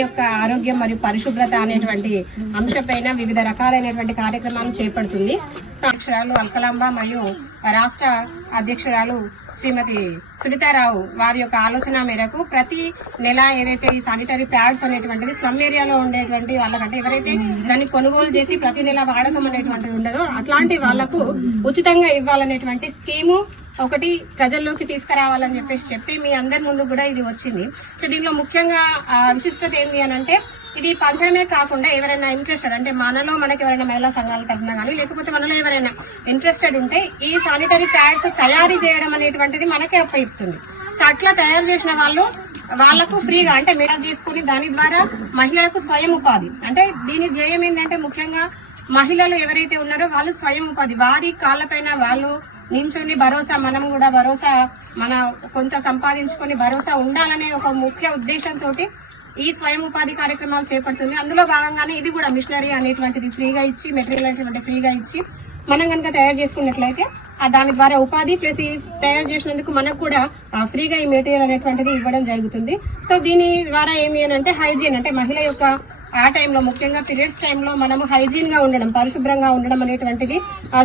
యొక్క ఆరోగ్యం మరియు పరిశుభ్రత అనేటువంటి అంశంపైన వివిధ రకాలైనటువంటి కార్యక్రమాలు చేపడుతుంది. అధ్యక్షురాలు అల్కలాంబ మరియు రాష్ట్ర అధ్యక్షురాలు శ్రీమతి సునీతారావు వారి యొక్క ఆలోచన మేరకు ప్రతి నెల ఏదైతే ఈ శానిటరీ ప్యాడ్స్ అనేటువంటిది స్లమ్ ఏరియాలో ఉండేటువంటి వాళ్ళకంటే ఎవరైతే దాన్ని కొనుగోలు చేసి ప్రతి నెల వాడకం అనేటువంటిది ఉండదో అట్లాంటి వాళ్లకు ఉచితంగా ఇవ్వాలనేటువంటి స్కీము ఒకటి ప్రజల్లోకి తీసుకురావాలని చెప్పి మీ అందరి ముందు కూడా ఇది వచ్చింది. దీనిలో ముఖ్యంగా విశిష్టత ఏంటి అని అంటే ఇది పంచడమే కాకుండా ఎవరైనా ఇంట్రెస్టెడ్ అంటే మనకి ఎవరైనా మహిళా సంఘాల తరఫున కానీ లేకపోతే మనలో ఎవరైనా ఇంట్రెస్టెడ్ ఉంటే ఈ శానిటరీ ప్యాడ్స్ తయారీ చేయడం అనేటువంటిది మనకే అప్పయిస్తుంది. సో అట్లా తయారు చేసిన వాళ్లకు ఫ్రీగా అంటే మేడం చేసుకుని దాని ద్వారా మహిళలకు స్వయం ఉపాధి అంటే దీని ధ్యేయం ఏంటంటే ముఖ్యంగా మహిళలు ఎవరైతే ఉన్నారో వాళ్ళు స్వయం ఉపాధి వారి కాళ్ళపైన వాళ్ళు నించుని భరోసా మనం కూడా భరోసా మన కొంత సంపాదించుకొని భరోసా ఉండాలనే ఒక ముఖ్య ఉద్దేశంతో ఈ స్వయం ఉపాధి కార్యక్రమాలు చేపడుతుంది. అందులో భాగంగానే ఇది కూడా మిషనరీ అనేటువంటిది ఫ్రీగా ఇచ్చి మెటీరియల్ అనేటువంటి ఫ్రీగా ఇచ్చి మనం కనుక తయారు చేసుకున్నట్లయితే దాని ద్వారా ఉపాధి ప్లస్ ఈ తయారు చేసినందుకు మనకు కూడా ఫ్రీగా ఈ మెటీరియల్ అనేటువంటిది ఇవ్వడం జరుగుతుంది. సో దీని ద్వారా ఏమి అని అంటే హైజీన్ అంటే మహిళ యొక్క ఆ టైంలో ముఖ్యంగా పీరియడ్స్ టైంలో మనము హైజీన్ గా ఉండడం పరిశుభ్రంగా ఉండడం అనేటువంటిది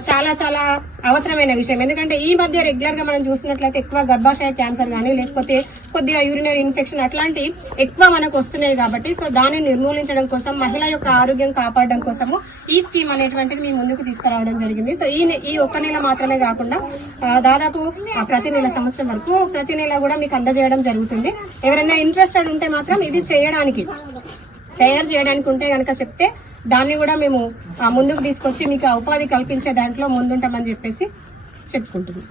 చాలా చాలా అవసరమైన విషయం. ఎందుకంటే ఈ మధ్య రెగ్యులర్ గా మనం చూసినట్లయితే ఎక్కువ గర్భాశయ క్యాన్సర్ కానీ లేకపోతే కొద్దిగా యూరినరీ ఇన్ఫెక్షన్ అట్లాంటి ఎక్కువ మనకు వస్తున్నాయి కాబట్టి సో దాన్ని నిర్మూలించడం కోసం మహిళ యొక్క ఆరోగ్యం కాపాడడం కోసము ఈ స్కీమ్ అనేటువంటిది మీ ముందుకు తీసుకురావడం జరిగింది. సో ఈ ఒక్క నెల మాత్రమే కాకుండా దాదాపు ప్రతి నెల సంవత్సరం వరకు ప్రతి నెల కూడా మీకు అందజేయడం జరుగుతుంది. ఎవరైనా ఇంట్రెస్టెడ్ ఉంటే మాత్రం ఇది తయారు చేయడానికి ఉంటే కనుక చెప్తే దాన్ని కూడా మేము ముందుకు తీసుకొచ్చి మీకు ఉపాధి కల్పించే దాంట్లో ముందుంటామని చెప్పేసి చెప్పుకుంటున్నాం.